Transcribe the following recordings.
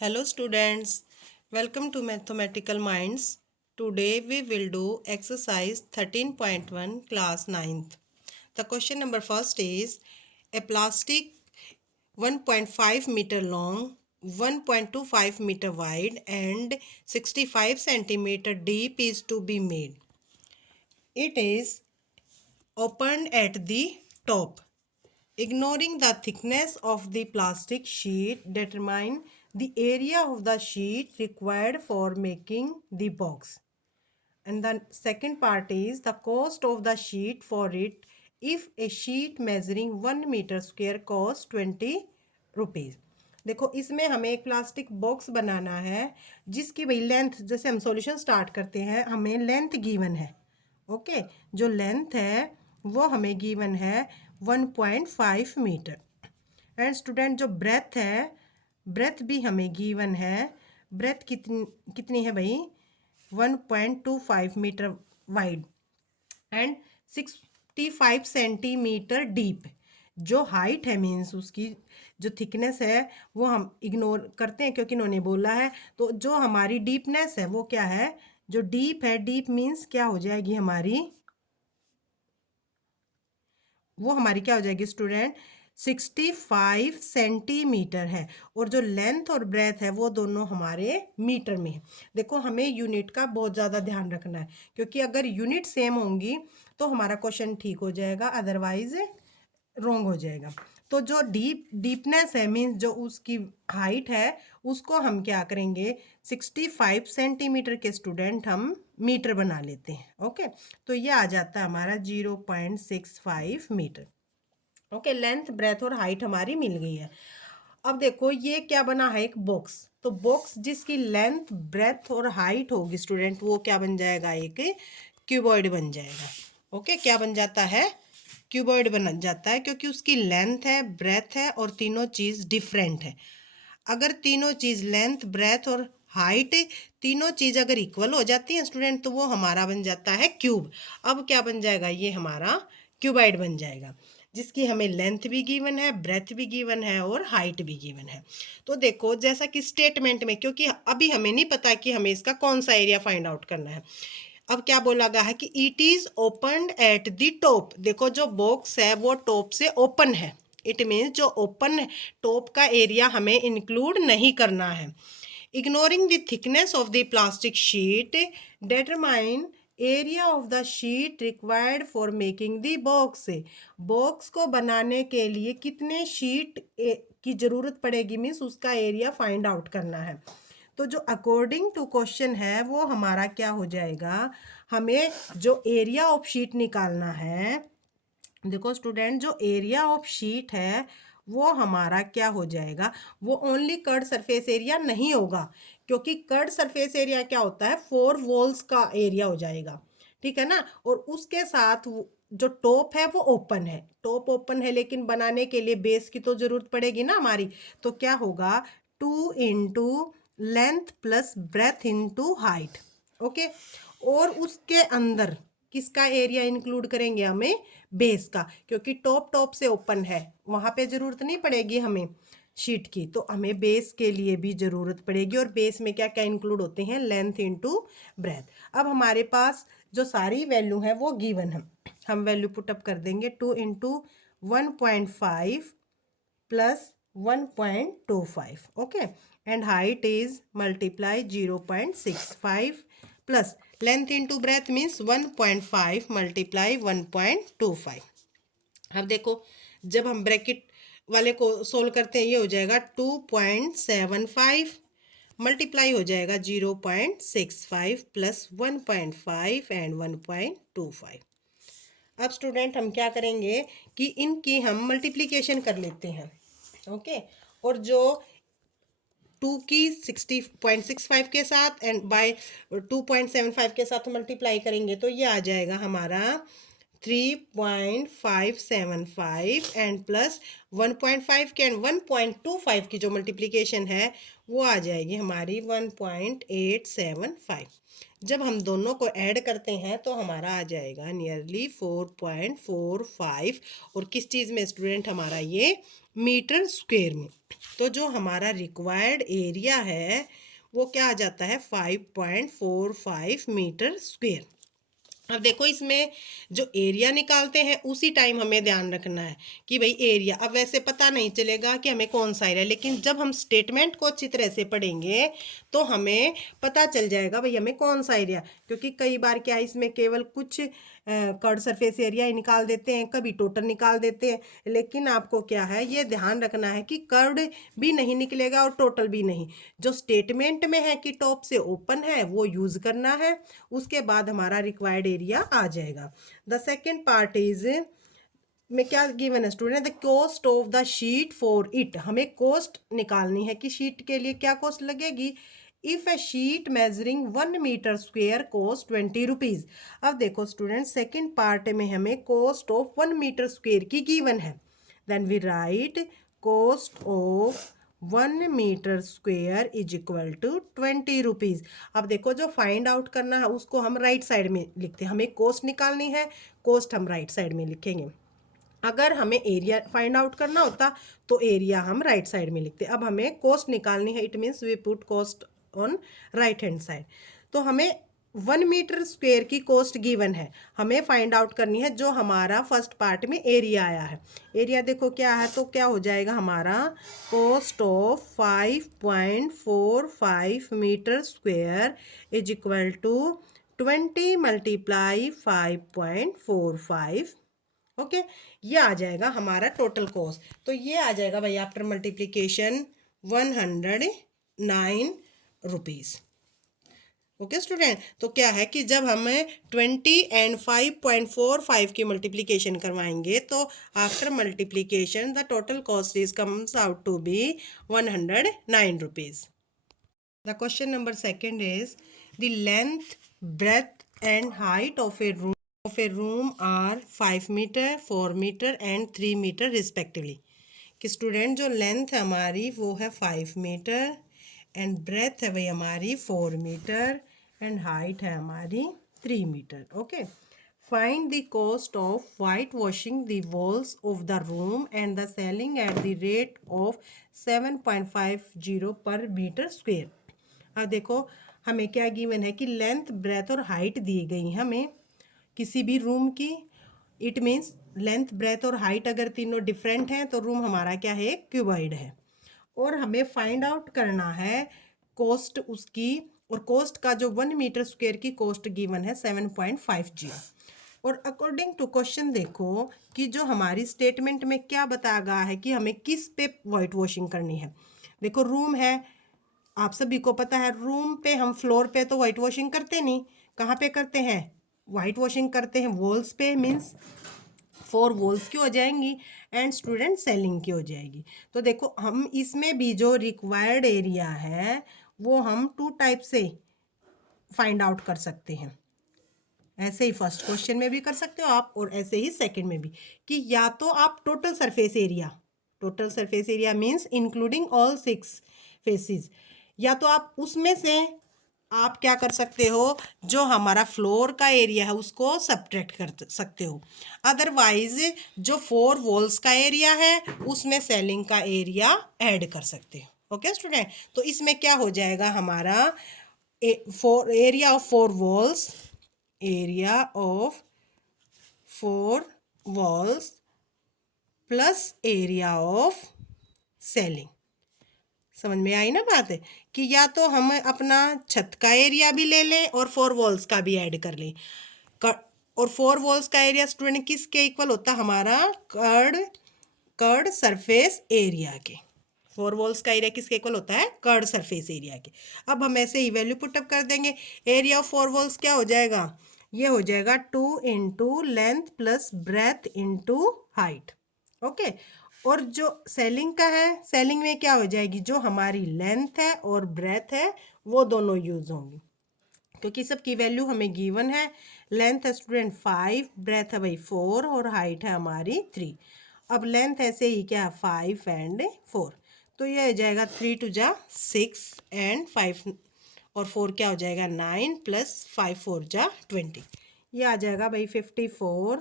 Hello students, welcome to Mathematical Minds. Today we will do exercise 13.1 class 9th. The question number first is a plastic 1.5 meter long, 1.25 meter wide and 65 centimeter deep is to be made. It is opened at the top. Ignoring the thickness of the plastic sheet, determine the area of the sheet required for making the box. And the second part is the cost of the sheet for it. If a sheet measuring 1 meter square cost 20 rupees. देखो इसमें हमें एक plastic box बनाना है जिसकी भाई length, जैसे हम solution start करते हैं हमें लेंथ गिवन है। ओके, जो लेंथ है वो हमें गिवन है 1.5 मीटर। एंड स्टूडेंट जो ब्रेथ है, ब्रेथ भी हमें गिवन है। ब्रेथ कितनी कितनी है भाई? 1.25 metre wide and 65 centimetre deep. जो हाइट है मीन्स उसकी जो थिकनेस है वो हम इग्नोर करते हैं क्योंकि इन्होंने बोला है। तो जो हमारी डीपनेस है वो क्या है? जो डीप है, डीप मीन्स क्या हो जाएगी हमारी? वो हमारी क्या हो जाएगी स्टूडेंट? 65 सेंटीमीटर है। और जो लेंथ और ब्रेथ है वो दोनों हमारे मीटर में है। देखो हमें यूनिट का बहुत ज़्यादा ध्यान रखना है क्योंकि अगर यूनिट सेम होंगी तो हमारा क्वेश्चन ठीक हो जाएगा, अदरवाइज रॉन्ग हो जाएगा। तो जो डीपनेस है मीन्स जो उसकी हाइट है उसको हम क्या करेंगे? 65 सेंटीमीटर के स्टूडेंट हम मीटर बना लेते हैं। ओके, तो ये आ जाता है हमारा 0.65 मीटर। ओके, लेंथ ब्रेथ और हाइट हमारी मिल गई है। अब देखो ये क्या बना है? एक बॉक्स। तो बॉक्स जिसकी लेंथ ब्रेथ और हाइट होगी स्टूडेंट वो क्या बन जाएगा? एक क्यूबॉइड बन जाएगा। ओके, क्या बन जाता है? क्यूबॉइड बन जाता है क्योंकि उसकी लेंथ है, ब्रेथ है और तीनों चीज़ डिफरेंट है। अगर तीनों चीज़ लेंथ ब्रेथ और हाइट तीनों चीज़ अगर इक्वल हो जाती है स्टूडेंट तो वो हमारा बन जाता है क्यूब। अब क्या बन जाएगा? ये हमारा क्यूबाइड बन जाएगा जिसकी हमें लेंथ भी गिवन है, ब्रेथ भी गिवन है और हाइट भी गिवन है। तो देखो जैसा कि स्टेटमेंट में, क्योंकि अभी हमें नहीं पता कि हमें इसका कौन सा एरिया फाइंड आउट करना है। अब क्या बोला गया है कि it is open at the top. देखो जो बॉक्स है वो टॉप से ओपन है। इट मीन्स जो ओपन टॉप का एरिया हमें इंक्लूड नहीं करना है। Ignoring the thickness of the plastic sheet, determine area of the sheet required for making the box. Box को बनाने के लिए कितने शीट की ज़रूरत पड़ेगी मीन्स उसका एरिया फाइंड आउट करना है। तो जो अकॉर्डिंग टू क्वेश्चन है वो हमारा क्या हो जाएगा? हमें जो एरिया ऑफ शीट निकालना है। देखो स्टूडेंट जो एरिया ऑफ शीट है वो हमारा क्या हो जाएगा? वो ओनली कर्ड सरफेस एरिया नहीं होगा क्योंकि कर्ड सरफेस एरिया क्या होता है? 4 वॉल्स का एरिया हो जाएगा, ठीक है ना। और उसके साथ जो टॉप है वो ओपन है। टॉप ओपन है लेकिन बनाने के लिए बेस की तो जरूरत पड़ेगी ना हमारी। तो क्या होगा? 2 into length plus breadth into height. Okay, और उसके अंदर किसका एरिया इंक्लूड करेंगे? हमें बेस का, क्योंकि टॉप टॉप से ओपन है वहां पे जरूरत नहीं पड़ेगी हमें शीट की, तो हमें बेस के लिए भी जरूरत पड़ेगी। और बेस में क्या क्या इंक्लूड होते हैं? Length into breadth. अब हमारे पास जो सारी वैल्यू है वो गिवन है, हम वैल्यू पुटअप कर देंगे। 2 into 1.5 plus 1.25। Okay, and height is multiply 0.65 plus length into breadth means 1.5 multiply 1.25। अब देखो जब हम ब्रैकेट वाले को सोल्व करते हैं ये हो जाएगा 2.75 मल्टीप्लाई हो जाएगा 0.65 प्लस 1.5 एंड 1.25। अब स्टूडेंट हम क्या करेंगे कि इनकी हम मल्टीप्लिकेशन कर लेते हैं। ओके, और जो 2 की 60.65 के साथ एंड बाय 2.75 के साथ मल्टीप्लाई करेंगे तो ये आ जाएगा हमारा 3.575 एंड प्लस 1.5 के एंड 1.25 की जो मल्टीप्लिकेशन है वो आ जाएगी हमारी 1.875। जब हम दोनों को ऐड करते हैं तो हमारा आ जाएगा नियरली 4.45। और किस चीज़ में स्टूडेंट हमारा ये मीटर स्क्वेयर में। तो जो हमारा रिक्वायर्ड एरिया है वो क्या आ जाता है 5.45 मीटर स्क्वेयर। अब देखो इसमें जो एरिया निकालते हैं उसी टाइम हमें ध्यान रखना है कि भाई एरिया, अब वैसे पता नहीं चलेगा कि हमें कौन सा एरिया, लेकिन जब हम स्टेटमेंट को अच्छी तरह से पढ़ेंगे तो हमें पता चल जाएगा भाई हमें कौन सा एरिया। क्योंकि कई बार क्या है इसमें केवल कुछ कर्ड सरफेस एरिया ही निकाल देते हैं, कभी टोटल निकाल देते हैं, लेकिन आपको क्या है ये ध्यान रखना है कि कर्ड भी नहीं निकलेगा और टोटल भी नहीं। जो स्टेटमेंट में है कि टॉप से ओपन है वो यूज़ करना है, उसके बाद हमारा रिक्वायर्ड एरिया आ जाएगा। द सेकेंड पार्ट इज में क्या गिवन है student, the cost of the sheet for it. हमें कॉस्ट निकालनी है कि शीट के लिए क्या कॉस्ट लगेगी। If a sheet measuring 1 metre square cost 20 rupees. अब देखो स्टूडेंट सेकेंड पार्ट में हमें कॉस्ट ऑफ 1 मीटर स्क्वेयर की गिवन है, then we write cost of 1 metre square is equal to 20 rupees. अब देखो जो फाइंड आउट करना है उसको हम राइट साइड में लिखते हैं, हमें कॉस्ट निकालनी है, कॉस्ट हम राइट साइड में लिखेंगे। अगर हमें एरिया फाइंड आउट करना होता तो एरिया हम राइट साइड में लिखते। अब हमें कॉस्ट निकालनी है, it means we put cost on right hand side. तो हमें 1 मीटर स्क्वेयर की कॉस्ट गिवन है, हमें फाइंड आउट करनी है जो हमारा फर्स्ट पार्ट में एरिया आया है। एरिया देखो क्या है, तो क्या हो जाएगा हमारा cost of 5.45 metre square is equal to 20 multiply 5.45। Okay, ये आ जाएगा हमारा टोटल कॉस्ट। तो ये आ जाएगा भाई after multiplication 109 rupees. Okay student, तो क्या है कि जब हमें 20 एंड 5.45 की मल्टीप्लीकेशन करवाएंगे तो after multiplication the total cost is comes out to be 109 rupees. The question number second is the length breadth and height of a room are 5 metre 4 metre and 3 metre respectively. कि student जो length है हमारी वो है 5 metre and breadth है भाई हमारी 4 metre and height है हमारी 3 metre. Okay, find the cost of white washing the walls of the room and the ceiling at the rate of 7.50 per metre square. अब देखो हमें क्या गिवन है कि लेंथ ब्रेथ और हाइट दी गई हमें किसी भी रूम की। इट मीन्स लेंथ ब्रेथ और हाइट अगर तीनों डिफरेंट हैं तो रूम हमारा क्या है क्यूबॉइड है, और हमें फाइंड आउट करना है कॉस्ट उसकी, और कॉस्ट का जो 1 मीटर स्क्वेयर की कॉस्ट गिवन है 7.50। और अकॉर्डिंग टू क्वेश्चन देखो कि जो हमारी स्टेटमेंट में क्या बताया गया है कि हमें किस पे वाइट वॉशिंग करनी है। देखो रूम है, आप सभी को पता है रूम पे हम फ्लोर पे तो वाइट वॉशिंग करते नहीं, कहाँ पे करते हैं वाइट वॉशिंग करते हैं वॉल्स पे, मीन्स 4 वॉल्स की हो जाएंगी एंड स्टूडेंट सेलिंग की हो जाएगी। तो देखो हम इसमें भी जो रिक्वायर्ड एरिया है वो हम 2 टाइप से फाइंड आउट कर सकते हैं। ऐसे ही फर्स्ट क्वेश्चन में भी कर सकते हो आप और ऐसे ही सेकंड में भी, कि या तो आप total surface area means including all 6 faces, या तो आप उसमें से आप क्या कर सकते हो जो हमारा फ्लोर का एरिया है उसको सब्ट्रैक्ट कर सकते हो। अदरवाइज जो 4 वॉल्स का एरिया है उसमें सेलिंग का एरिया ऐड कर सकते हो। ओके स्टूडेंट, तो इसमें क्या हो जाएगा हमारा area of 4 walls, area of 4 walls plus area of selling. समझ में आई ना बात है कि या तो हम अपना छत का एरिया भी ले लें और 4 वॉल्स का भी ऐड कर लें। और 4 वॉल्स का एरिया स्टूडेंट किसके इक्वल होता है हमारा कर्ड सरफेस एरिया के। 4 वॉल्स का एरिया किसके इक्वल होता है कर्ड सरफेस एरिया के। अब हम ऐसे ही वैल्यू पुटअप कर देंगे। एरिया ऑफ 4 वॉल्स क्या हो जाएगा, ये हो जाएगा 2 into length plus breadth into height. Okay, और जो सेलिंग का है सेलिंग में क्या हो जाएगी जो हमारी लेंथ है और ब्रेथ है वो दोनों यूज होंगी, क्योंकि सबकी वैल्यू हमें गिवन है। लेंथ है स्टूडेंट 5, ब्रेथ है भाई 4 और हाइट है हमारी 3। अब लेंथ ऐसे ही क्या 5 एंड 4, तो ये हो जाएगा 3 टू जा 6 एंड 5 और 4 क्या हो जाएगा 9 प्लस 5 4 जा 20। ये आ जाएगा भाई 54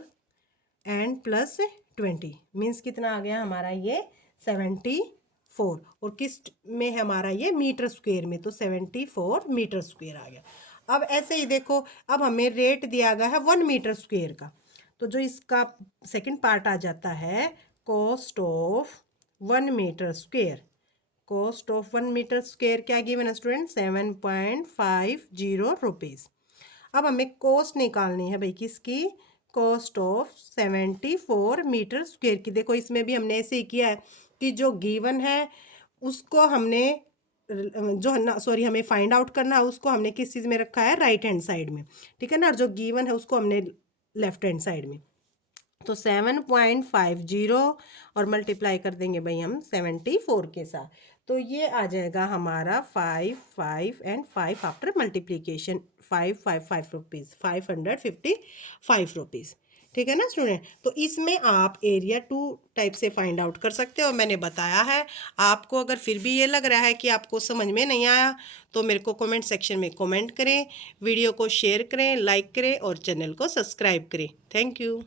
एंड प्लस 20 मीन्स कितना आ गया हमारा ये 74 और किस में है हमारा ये मीटर स्क्वायर में, तो 74 मीटर स्क्वायर आ गया। अब ऐसे ही देखो, अब हमें रेट दिया गया है 1 मीटर स्क्वायर का, तो जो इसका सेकंड पार्ट आ जाता है cost of 1 metre square. Cost of 1 metre square क्या गिवन है स्टूडेंट, 7.50 रुपीज़। अब हमें कॉस्ट निकालनी है भाई किसकी, कॉस्ट ऑफ 74 मीटर स्क्वायर की। देखो इसमें भी हमने ऐसे ही किया है कि जो गिवन है उसको हमने जो है ना, सॉरी, हमें फाइंड आउट करना है उसको हमने किस चीज़ में रखा है, राइट हैंड साइड में, ठीक है ना, और जो गिवन है उसको हमने लेफ्ट हैंड साइड में। तो 7.50 और मल्टीप्लाई कर देंगे भाई हम 74 के साथ, तो ये आ जाएगा हमारा 5 5 and 5 after multiplication 5 rupees, 555 rupees, ठीक है ना स्टूडेंट। तो इसमें आप एरिया 2 टाइप से फाइंड आउट कर सकते हो, मैंने बताया है। आपको अगर फिर भी ये लग रहा है कि आपको समझ में नहीं आया तो मेरे को कमेंट सेक्शन में कमेंट करें, वीडियो को शेयर करें, लाइक करें और चैनल को सब्सक्राइब करें। Thank you.